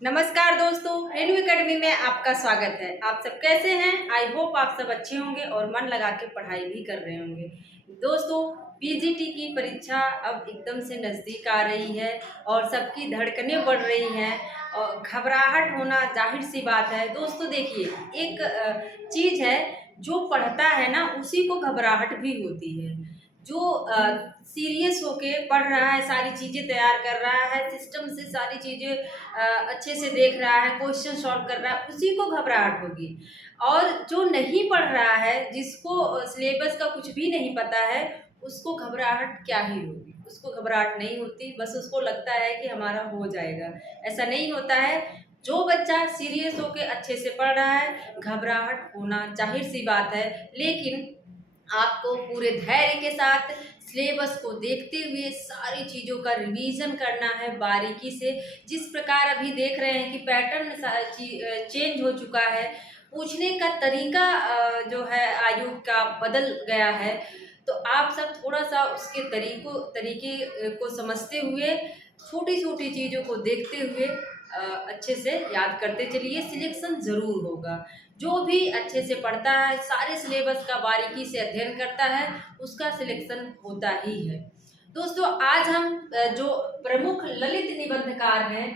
नमस्कार दोस्तों, रेनू एकेडमी में आपका स्वागत है। आप सब कैसे हैं? आई होप आप सब अच्छे होंगे और मन लगा के पढ़ाई भी कर रहे होंगे। दोस्तों, पीजीटी की परीक्षा अब एकदम से नज़दीक आ रही है और सबकी धड़कनें बढ़ रही हैं और घबराहट होना जाहिर सी बात है। दोस्तों देखिए, एक चीज़ है, जो पढ़ता है ना उसी को घबराहट भी होती है। जो सीरियस होके पढ़ रहा है, सारी चीज़ें तैयार कर रहा है, सिस्टम से सारी चीज़ें अच्छे से देख रहा है, क्वेश्चन सॉल्व कर रहा है, उसी को घबराहट होगी। और जो नहीं पढ़ रहा है, जिसको सिलेबस का कुछ भी नहीं पता है, उसको घबराहट क्या ही होगी। उसको घबराहट नहीं होती, बस उसको लगता है कि हमारा हो जाएगा। ऐसा नहीं होता है। जो बच्चा सीरियस होके अच्छे से पढ़ रहा है, घबराहट होना जाहिर सी बात है, लेकिन आपको पूरे धैर्य के साथ सिलेबस को देखते हुए सारी चीज़ों का रिवीजन करना है बारीकी से। जिस प्रकार अभी देख रहे हैं कि पैटर्न चेंज हो चुका है, पूछने का तरीका जो है आयोग का बदल गया है, तो आप सब थोड़ा सा उसके तरीके को समझते हुए, छोटी छोटी चीज़ों को देखते हुए अच्छे से याद करते चलिए, सिलेक्शन ज़रूर होगा। जो भी अच्छे से पढ़ता है, सारे सिलेबस का बारीकी से अध्ययन करता है, उसका सिलेक्शन होता ही है। दोस्तों, आज हम जो प्रमुख ललित निबंधकार हैं,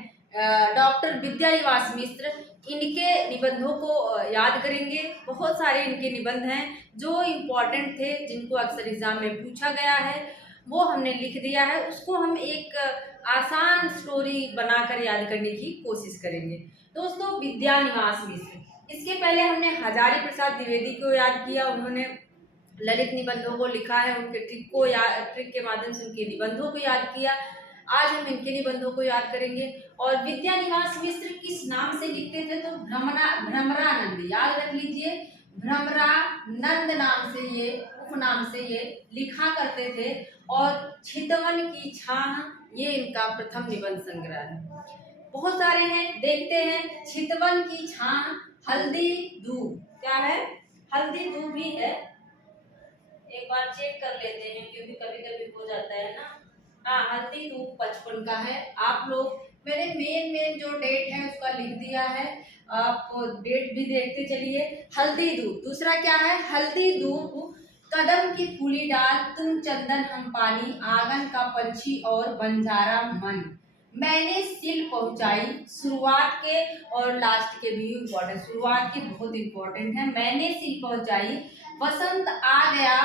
डॉक्टर विद्यानिवास मिश्र, इनके निबंधों को याद करेंगे। बहुत सारे इनके निबंध हैं जो इम्पोर्टेंट थे, जिनको अक्सर एग्जाम में पूछा गया है, वो हमने लिख दिया है। उसको हम एक आसान स्टोरी बनाकर याद करने की कोशिश करेंगे। दोस्तों, विद्यानिवास मिश्र, इसके पहले हमने हजारी प्रसाद द्विवेदी को याद किया। उन्होंने ललित निबंधों को लिखा है, उनके ट्रिक के माध्यम से उनके निबंधों को याद किया। आज हम इनके निबंधों को याद करेंगे। और विद्यानिवास मिश्र किस नाम से लिखते थे? तो भ्रमरानंद, याद रख लीजिए। भ्रमरानंद नाम से ये, उपनाम से ये लिखा करते थे। और चितवन की छाह, ये इनका प्रथम निबंध संग्रह है। बहुत सारे हैं, देखते हैं। चितवन की छाह, हल्दी दूब, क्या है? हल्दी दूब भी है। एक बार चेक कर लेते हैं, क्योंकि कभी कभी हो जाता है ना। हाँ, हल्दी दूब 55 का है। आप लोग, मैंने मेन जो डेट है उसका लिख दिया है, आप डेट भी देखते चलिए। हल्दी दूब, दूसरा क्या है? हल्दी दूब, कदम की फूली डाल, तुम चंदन हम पानी, आंगन का पंछी और बंजारा मन, मैंने सिल पहुंचाई। शुरुआत के और लास्ट के भी इम्पोर्टेंट, शुरुआत के बहुत इंपॉर्टेंट है। मैंने सिल पहुंचाई, वसंत आ गया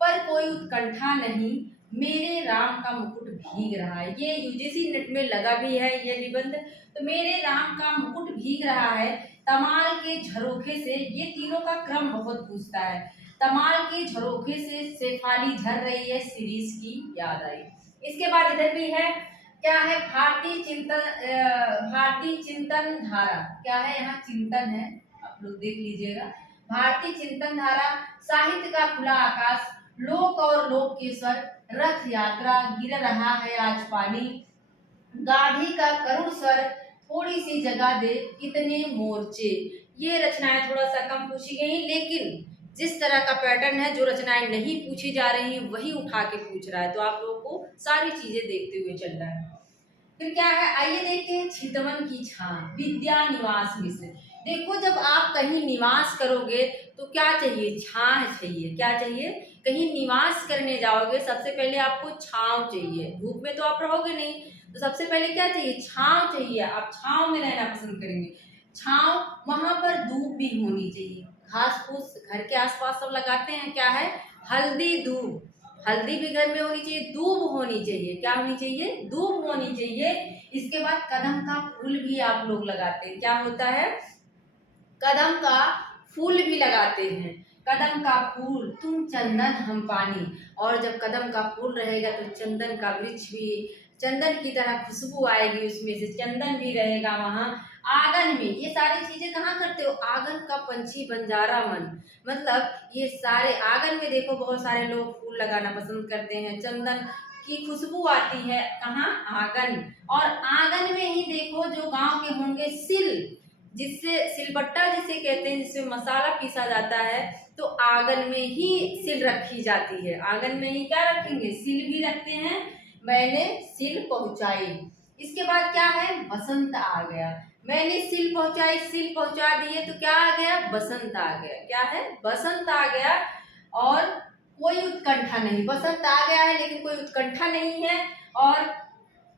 पर कोई उत्कंठा नहीं, मेरे राम का मुकुट भीग रहा है। ये यूजीसी नेट में लगा भी है ये निबंध। तो मेरे राम का मुकुट भीग रहा है, तमाल के झरोखे से, ये तीनों का क्रम बहुत पूछता है। तमाल के झरोखे से शेफाली झर रही है, सीरीज की याद आई। इसके बाद इधर भी है, क्या है? भारतीय चिंतन धारा, क्या है? यहाँ चिंतन है, आप लोग देख लीजिएगा। भारतीय चिंतन धारा, साहित्य का खुला आकाश, लोक और लोक के स्वर, रथ यात्रा, गिर रहा है आज पानी, गाधी का करुण स्वर, थोड़ी सी जगह दे, कितने मोर्चे। ये रचनाएं थोड़ा सा कम पूछी गई, लेकिन जिस तरह का पैटर्न है, जो रचनाएं नहीं पूछी जा रही वही उठा के पूछ रहा है, तो आप लोगों को सारी चीजें देखते हुए चल रहा है। फिर क्या है, आइए देखते हैं। चितवन की छाह, विद्यानिवास मिश्र। देखो, जब आप कहीं निवास करोगे तो क्या चाहिए? छाह चाहिए। क्या चाहिए? कहीं निवास करने जाओगे, सबसे पहले आपको छांव चाहिए। धूप में तो आप रहोगे नहीं, तो सबसे पहले क्या चाहिए? छांव चाहिए। आप छांव में रहना पसंद करेंगे। छांव, वहां पर धूप भी होनी चाहिए। घास फूस घर के आसपास सब लगाते हैं, क्या है? हल्दी दूब, हल्दी भी घर में होनी चाहिए, दूब होनी चाहिए। क्या होनी चाहिए? दूब होनी चाहिए। इसके बाद कदम का फूल भी आप लोग लगाते हैं। क्या होता है? कदम का फूल भी लगाते हैं। कदम का फूल, तुम चंदन हम पानी। और जब कदम का फूल रहेगा तो चंदन का वृक्ष भी, चंदन की तरह खुशबू आएगी, उसमें से चंदन भी रहेगा वहाँ। आंगन में, ये सारी चीजें कहाँ करते हो? आंगन का पंछी बंजारा मन, मतलब ये सारे आंगन में देखो, बहुत सारे लोग फूल लगाना पसंद करते हैं। चंदन की खुशबू आती है कहाँ? आंगन। और आंगन में ही देखो, जो गांव के होंगे, सिल, जिससे सिलबट्टा जिसे कहते हैं, जिससे मसाला पीसा जाता है, तो आंगन में ही सिल रखी जाती है। आंगन में ही क्या रखेंगे? सिल भी रखते हैं। मैंने सिल पहुंचाई। इसके बाद क्या है, बसंत आ गया। मैंने सिल पहुंचाई, सिल पहुंचा दिए तो क्या आ गया, बसंत आ गया। क्या है, बसंत आ गया। और कोई उत्कंठा नहीं, बसंत आ गया है लेकिन कोई उत्कंठा नहीं है। और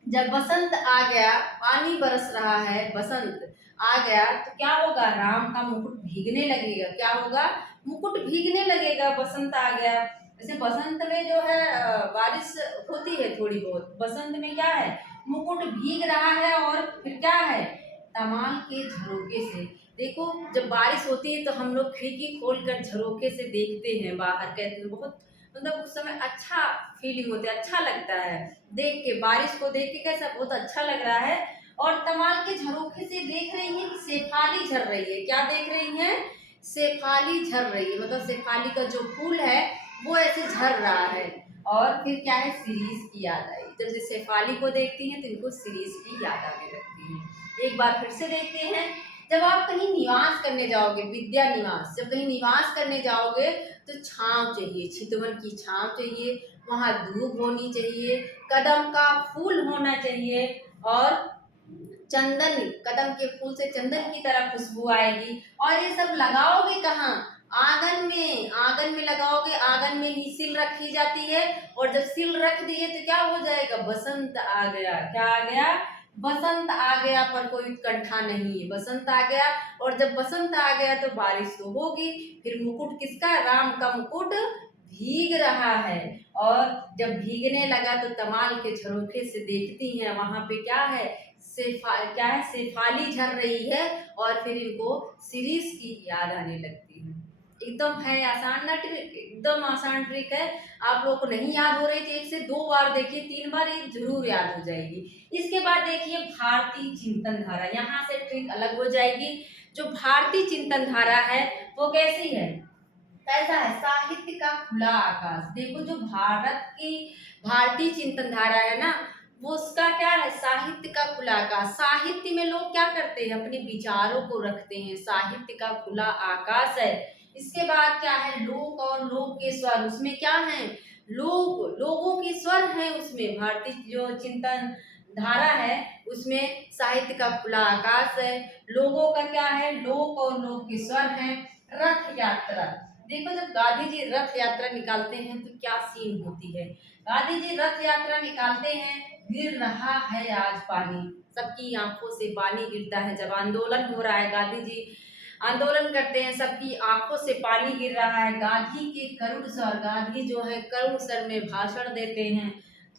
जब बसंत आ गया, पानी बरस रहा है, बसंत आ गया तो क्या होगा, राम का मुकुट भीगने लगेगा। क्या होगा, मुकुट भीगने लगेगा, बसंत आ गया। जैसे बसंत में जो है बारिश होती है थोड़ी बहुत, बसंत में क्या है, मुकुट भीग रहा है। और फिर क्या है, तमाल के झरोके से देखो, जब बारिश होती है तो हम लोग खिड़की खोलकर झरोके से देखते हैं बाहर, कहते हैं बहुत मतलब उस समय अच्छा फीलिंग होती है, अच्छा लगता है देख के, बारिश को देख के कैसा बहुत अच्छा लग रहा है। और तमाल के झरोखे से देख रही हैं कि शेफाली झर रही है। क्या देख रही हैं, शेफाली झर रही है, मतलब शेफाली का जो फूल है वो ऐसे झर रहा है। और फिर क्या है, सीरीज की याद आई। जब से शेफाली को देखती हैं तो इनको सीरीज की याद आने लगती है। एक बार फिर से देखते हैं, जब आप कहीं निवास करने जाओगे, विद्या निवास, जब कहीं निवास करने जाओगे तो छांव चाहिए, चितवन की छांव चाहिए, वहाँ धूप होनी चाहिए, कदम का फूल होना चाहिए। और चंदन, कदम के फूल से चंदन की तरह खुशबू आएगी। और ये सब लगाओगे कहाँ, आंगन में, आंगन में लगाओगे। आंगन में ही सिल रखी जाती है। और जब सिल रख दिए तो क्या हो जाएगा, बसंत आ गया। क्या आ गया, बसंत आ गया। पर कोई उत्कंठा नहीं है, बसंत आ गया। और जब बसंत आ गया तो बारिश तो होगी। फिर मुकुट किसका, राम का मुकुट भीग रहा है। और जब भीगने लगा तो तमाल के झरोखे से देखती हैं, वहां पे क्या है, क्या है, शेफाली झर रही है। और फिर इनको सीरीज की याद आने लगती है। एकदम है आसान ना ट्रिक, एकदम आसान ट्रिक है। आप लोगों को नहीं याद हो रही थी, 1 से 2 बार देखिए, 3 बार ये जरूर याद हो जाएगी। इसके बाद देखिए भारतीय चिंतन धारा, यहाँ से ट्रिक अलग हो जाएगी। जो भारतीय चिंतन धारा है वो कैसी है, कैसा है, साहित्य का खुला आकाश। देखो जो भारत की भारतीय चिंतन धारा है ना, वो उसका क्या है, साहित्य का खुला आकाश। साहित्य में लोग क्या करते हैं, अपने विचारों को रखते हैं, साहित्य का खुला आकाश है। इसके बाद क्या है, लोक और लोक के स्वर, उसमें क्या है, लोग, लोगों के स्वर हैं उसमें। भारतीय जो चिंतन धारा है उसमें साहित्य का खुला आकाश है, लोगों का क्या है, लोक और लोक के स्वर हैं। रथ यात्रा, देखो जब गांधी जी रथ यात्रा निकालते हैं तो क्या सीन होती है। गांधी जी रथ यात्रा निकालते हैं, गिर रहा है आज पानी, सबकी आंखों से पानी गिरता है। जब आंदोलन हो रहा है, गांधी जी आंदोलन करते हैं, सबकी आंखों से पानी गिर रहा है। गांधी के करुण स्वर, गांधी जो है करुण स्वर में भाषण देते हैं,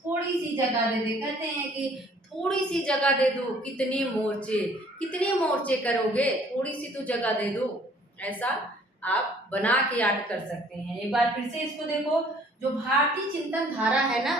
थोड़ी सी जगह दे दे, कहते हैं कि थोड़ी सी जगह दे दो, कितने मोर्चे, कितने मोर्चे करोगे, थोड़ी सी तो जगह दे दो। ऐसा आप बना के याद कर सकते हैं। एक बार फिर से इसको देखो, जो भारतीय चिंतन धारा है ना,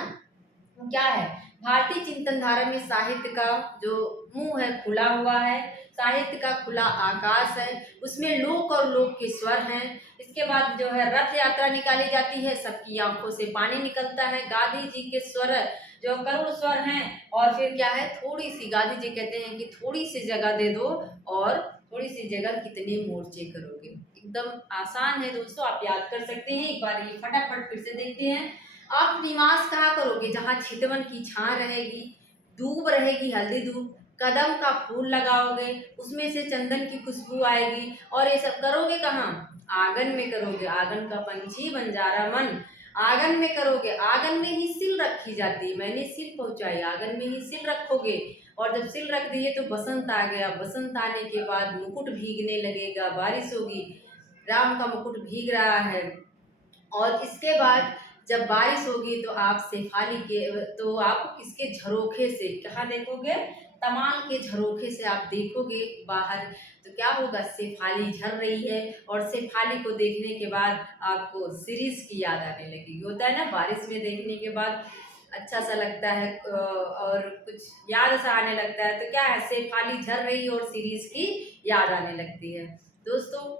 वो क्या है, भारतीय चिंतन धारा में साहित्य का जो मुंह है खुला हुआ है, साहित्य का खुला आकाश है, उसमें लोक और लोक के स्वर हैं। इसके बाद जो है रथ यात्रा निकाली जाती है, सबकी आंखों से पानी निकलता है। गांधी जी के स्वर जो करुण स्वर हैं। और फिर क्या है, थोड़ी सी, गांधी जी कहते हैं कि थोड़ी सी जगह दे दो, और थोड़ी सी जगह कितने मोर्चे करोगे। एकदम आसान है दोस्तों, आप याद कर सकते हैं। एक बार ये फटाफट फिर से देखते हैं। आप निवास कहाँ करोगे, जहाँ चितवन की छां रहेगी, दूब रहेगी, हल्दी दूब, कदम का फूल लगाओगे, उसमें से चंदन की खुशबू आएगी। और ये सब करोगे कहाँ, आंगन में करोगे। आंगन का पंछी बंजारा मन, आंगन में करोगे। आंगन में ही सिल रखी जाती है, मैंने सिल पहुंचाई, आंगन में ही सिल रखोगे। और जब सिल रख दिए तो बसंत आ गया। बसंत आने के बाद मुकुट भीगने लगेगा, बारिश होगी, राम का मुकुट भीग रहा है। और इसके बाद जब बारिश होगी तो आप शेफाली के, तो आप किसके झरोखे से कहाँ देखोगे, तमाल के झरोखे से आप देखोगे बाहर, तो क्या होगा, शेफाली झर रही है। और शेफाली को देखने के बाद आपको सीरीज की याद आने लगेगी। होता है ना, बारिश में देखने के बाद अच्छा सा लगता है और कुछ याद सा आने लगता है, तो क्या है, शेफाली झर रही और सीरीज की याद आने लगती है। दोस्तों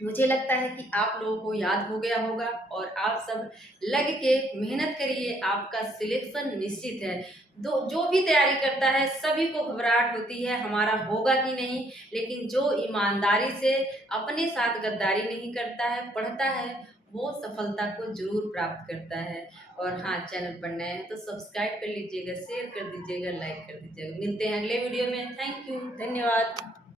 मुझे लगता है कि आप लोगों को याद हो गया होगा, और आप सब लग के मेहनत करिए, आपका सिलेक्शन निश्चित है। जो भी तैयारी करता है सभी को घबराहट होती है, हमारा होगा कि नहीं, लेकिन जो ईमानदारी से अपने साथ गद्दारी नहीं करता है, पढ़ता है, वो सफलता को जरूर प्राप्त करता है। और हाँ, चैनल पर नए हैं तो सब्सक्राइब कर लीजिएगा, शेयर कर दीजिएगा, लाइक कर दीजिएगा। मिलते हैं अगले वीडियो में। थैंक यू, धन्यवाद।